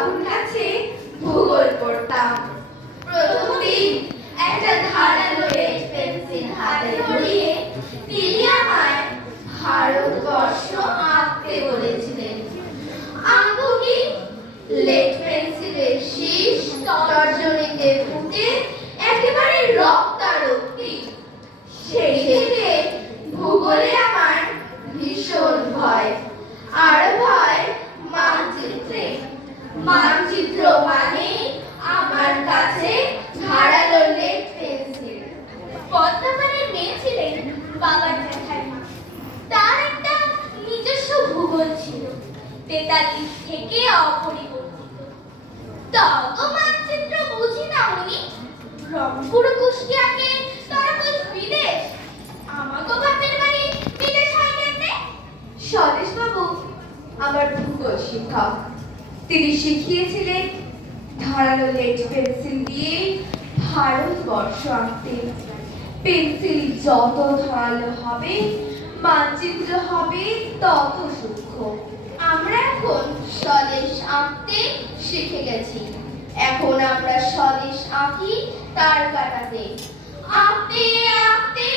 বাবুর কাছে ভূগোল পড়তাম। প্রথম দিন একটা ধারালো লেড পেন্সিল হাতে ধরিয়ে তিনি আমায় ভারতবর্ষ আঁকতে বলেছিলেন। আঁকবো কি? লেড পেন্সিলের শীষ তর্জনীতে ফুটে একেবারে রক্তারক্তি। সেই থেকে ভূগোলে আমার ভীষণ ভয়। আর ভয় মানচিত্রে। মানচিত্র মানে আমার কাছে ধারালো লেড পেন্সিল। পদ্মাপাড়ের মেয়ে ছিলেন বাবার জ্যাঠাইমা। তার একটা নিজস্ব ভূগোল ছিল, 43 থেকে অপরিবর্তিত। তগো মানচিত্র বুঝি না উনি, রংপুর কুষ্টিয়াকে তারা বুঝ বিদেশ। আমাগো বাপের বাড়ি বিদেশ হয় কেমনে? স্বদেশ বাবু আমার ভূগোল শিক্ষক। তিনি শিখিয়েছিলেন ধারালো লেড পেন্সিল দিয়ে ভারতবর্ষ আঁকতে। পেন্সিল যত ধারালো হবে মানচিত্র হবে তত সূক্ষ্ম। আমরা এখন স্বদেশ আঁকতে শিখে গেছি। এখন আমরা স্বদেশ আঁকি তার কাটাতে। আঁকতে আঁকতে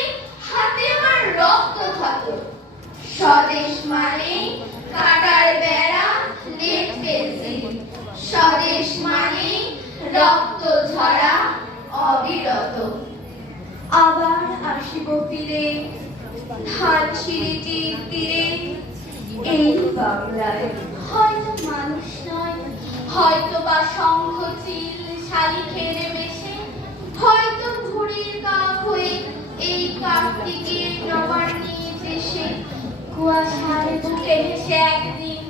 হাতে আমার রক্ত থাকলো। স্বদেশ মানে কাটার বেড়া লেড পেন্সিল। স্বদেশ মানে রক্ত ঝরা অবিরত। আবার আসিব ফিরে ধানসিঁড়িটির তীরে এই বাংলায়। হয়তো মানুষ নয়, হয়তো বা শঙ্খ চিল শালিখের বেশে, হয়তো ঘুড়ির কাক হয়ে এই কার্তিকের নবান্নে দেশে। কুয়াশার বুকে ভেসে একদিন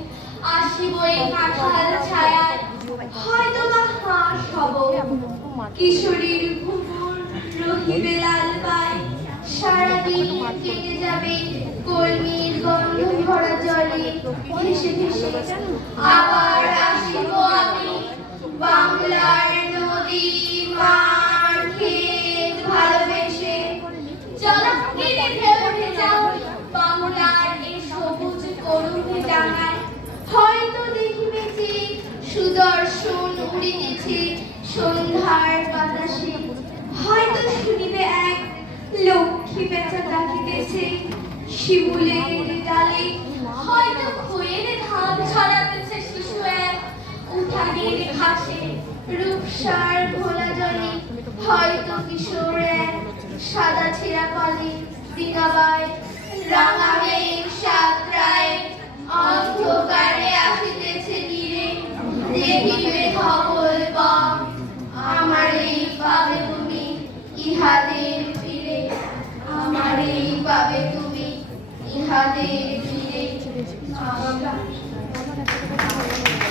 আসিব এই কাঁঠাল ছায়ায়। হয়তো বা হাঁস হব কিশোরীর ঘুমুর রহিবে লাল পায়। সারাদিন কেটে যাবে কলমির গন্ধ ভরা জলে ভেসে ভেসে। আবার আসিব আমি বাংলার নদী মাঠ ক্ষেত ভালোবেসে। জলকে রেখে উঠে যাও বাংলার এই সবুজ করুণ ডাঙায়। হয়তো দেখিবে যে সুদর্শন উড়িতেছে সন্ধ্যার বাতাসে। হয়তো শুনিবে এক লক্ষ্মী বেচা ডাকিতেছে শিমুলের ডালে। হয়তো খয়ের ধান ছড়াতেছে শিশু এক উঠানের ঘাসে রূপসার ঘোলা জলে। হয়তো কিশোর এক সাদা ছেঁড়া কলে দিনাবায় রাঙা মেঘ সাতরায় অন্ধকারে আসিতেছে তীরে। দেখিবে ধবল বক আমারই পাবে তুমি ইহাদের ফিরে। আমারই পাবে তুমি ইহাদের ফিরে।